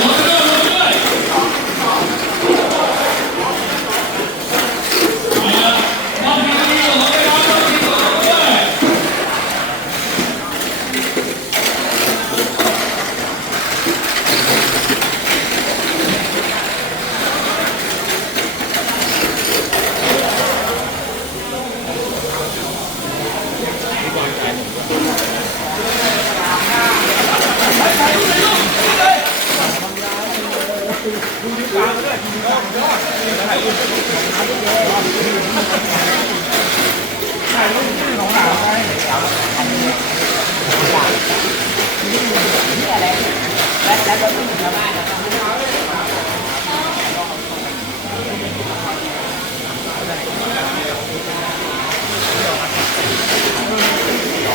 Смотри.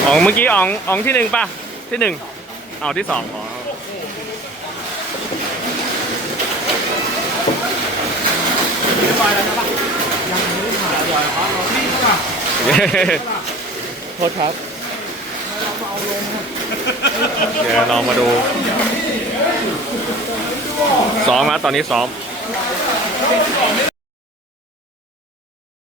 อ๋องเมื่อกี้อ๋องอ๋องที่หนึ่งป่ะ ที่หนึ่งเอาที่สองอ๋อ โทษครับเดี๋ยวเองมาดูซ้อมนะตอนนี้ซ้อม